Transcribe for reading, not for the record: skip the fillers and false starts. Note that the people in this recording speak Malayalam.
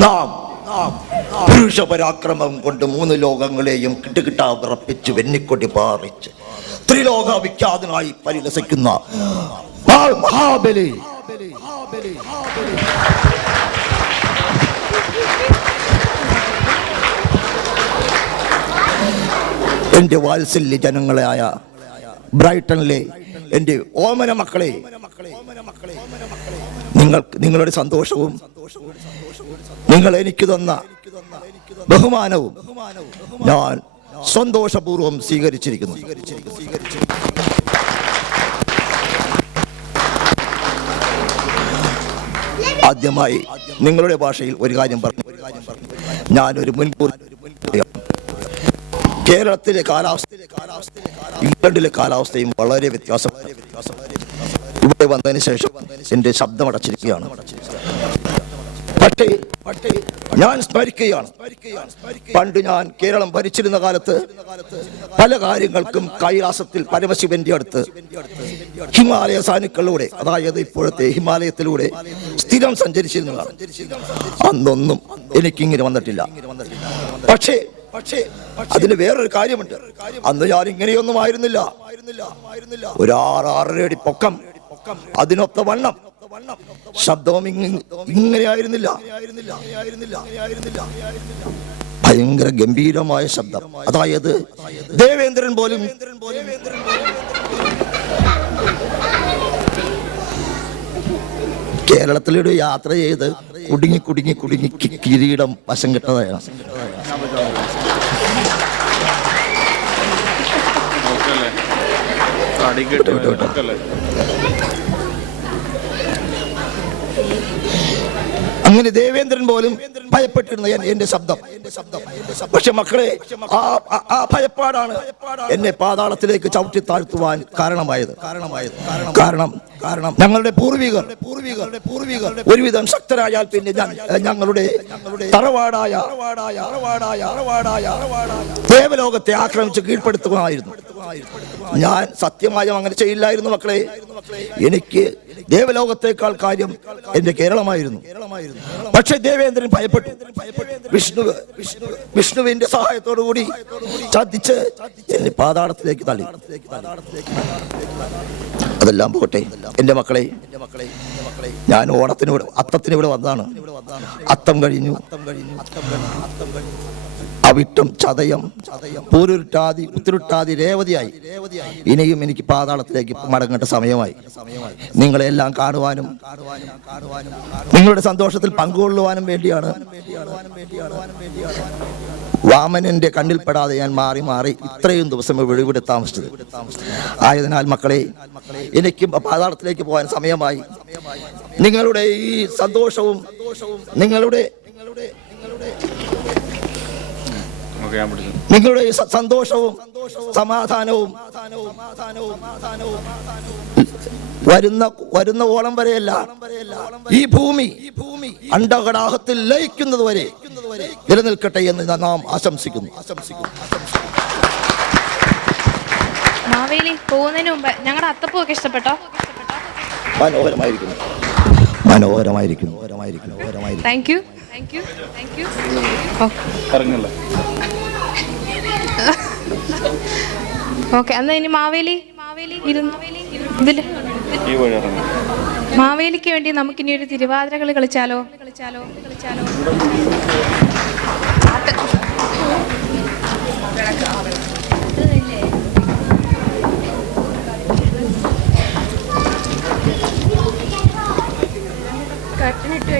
നാം പുരുഷ പരാക്രമം കൊണ്ട് 3 ലോകങ്ങളെയും കിട്ടുകിട്ടാ വിറപ്പിച്ച് വെന്നിക്കൊടി പാറിച്ച് ത്രിലോക വിഖ്യാതനായി പരിലസിക്കുന്ന മഹാബലി. എൻ്റെ വാത്സല്യ ജനങ്ങളായ ബ്രൈറ്റണിലെ എൻ്റെ ഓമന മക്കളെ, നിങ്ങളുടെ സന്തോഷവും നിങ്ങൾ എനിക്ക് തന്ന ബഹുമാനവും ഞാൻ സന്തോഷപൂർവ്വം സ്വീകരിച്ചിരിക്കുന്നു. ആദ്യമായി നിങ്ങളുടെ ഭാഷയിൽ ഒരു കാര്യം പറഞ്ഞു. ഞാനൊരു മുൻകൂർ കേരളത്തിലെ കാലാവസ്ഥ ഇംഗ്ലണ്ടിലെ കാലാവസ്ഥയും വളരെ വ്യത്യാസമാണ്. ഇവിടെ വന്നതിന് ശേഷം എൻ്റെ ശബ്ദം അടച്ചിരിക്കുകയാണ്. പക്ഷേ ഞാൻ സ്മരിക്കുകയാണ്, പണ്ട് ഞാൻ കേരളം ഭരിച്ചിരുന്ന കാലത്ത് പല കാര്യങ്ങൾക്കും കൈലാസത്തിൽ പരമശിവന്റെ അടുത്ത് ഹിമാലയ സാനുക്കളിലൂടെ, അതായത് ഇപ്പോഴത്തെ ഹിമാലയത്തിലൂടെ സ്ഥിരം സഞ്ചരിച്ചിരുന്നതാണ്. അന്നൊന്നും എനിക്കിങ്ങനെ വന്നിട്ടില്ല. പക്ഷേ അതിന് വേറൊരു കാര്യമുണ്ട്. അന്ന് ഞാൻ ഇങ്ങനെയൊന്നും ആയിരുന്നില്ല. ഒരു 6-6.5 അടി പൊക്കം, അതിനൊത്ത വണ്ണം, ശബ്ദവും ഇങ്ങനെ ആയിരുന്നില്ല. ഭയങ്കര ഗംഭീരമായ ശബ്ദം. അതായത് ദേവേന്ദ്രൻ പോലും കേരളത്തിലൂടെ യാത്ര ചെയ്ത് കുടുങ്ങി കിരീടം വശം കിട്ടതാണ്. അങ്ങനെ ദേവേന്ദ്രൻ പോലും ഭയപ്പെട്ടിരുന്ന എന്റെ ശബ്ദം. പക്ഷെ മക്കളെ, ആ ഭയപ്പാടാണ് എന്നെ പാതാളത്തിലേക്ക് ചവിട്ടി താഴ്ത്തുവാൻ കാരണമായത്. കാരണം ഞങ്ങളുടെ പൂർവികർ ഒരുവിധം ശക്തരായാൽ പിന്നെ ഞങ്ങളുടെ തറവാടായ ദേവലോകത്തെ ആക്രമിച്ച് കീഴ്പ്പെടുത്തുമായിരുന്നു. ഞാൻ സത്യമായും അങ്ങനെ ചെയ്യില്ലായിരുന്നു മക്കളെ. എനിക്ക് ദേവലോകത്തേക്കാൾ കാര്യം എന്റെ കേരളമായിരുന്നു. പക്ഷെ ദേവേന്ദ്രൻ ഭയപ്പെട്ടു. വിഷ്ണുവിന്റെ സഹായത്തോടുകൂടി ചതിച്ച് എന്നെ പാതാളത്തിലേക്ക് തള്ളി. അതെല്ലാം പോട്ടെ എന്റെ മക്കളെ, ഞാൻ ഓണത്തിനിവിടെ അത്തത്തിനിവിടെ വന്നതാണ്. അത്തം കഴിഞ്ഞു. അവിട്ടം, ചതയം, പൂരുരുട്ടാതി, ഉത്തിരുട്ടാതി, രേവതിയായി. ഇനിയും എനിക്ക് പാതാളത്തിലേക്ക് മടങ്ങേണ്ട സമയമായി. നിങ്ങളെല്ലാം കാണുവാനും നിങ്ങളുടെ സന്തോഷത്തിൽ പങ്കുകൊള്ളുവാനും വേണ്ടിയാണ് വാമനന്റെ കണ്ണിൽപ്പെടാതെ ഞാൻ മാറി ഇത്രയും ദിവസം ഇവിടെ താമസിച്ചത്. ആയതിനാൽ മക്കളെ, എനിക്ക് പാതാളത്തിലേക്ക് പോകാൻ സമയമായി. നിങ്ങളുടെ ഈ സന്തോഷവും നിങ്ങളുടെ സന്തോഷവും സമാധാനവും വരുന്ന ഓളം വരെയല്ല, ഈ ഭൂമി അണ്ഡകടാഹത്തിൽ ലയിക്കുന്നത് വരെ നിലനിൽക്കട്ടെ എന്ന് നാം ആശംസിക്കുന്നു. മാവേലി പോകുന്നതിന് മുമ്പ് ഞങ്ങളുടെ അത്തപ്പൂവൊക്കെ ഇഷ്ടപ്പെട്ടോ? മനോഹരമായിരിക്കുന്നു. Thank you. ഓക്കെ, എന്നാ ഇനി മാവേലിക്ക് വേണ്ടി നമുക്കിനി ഒരു തിരുവാതിര കളി കളിച്ചാലോ? കട്ടിനിട്ട്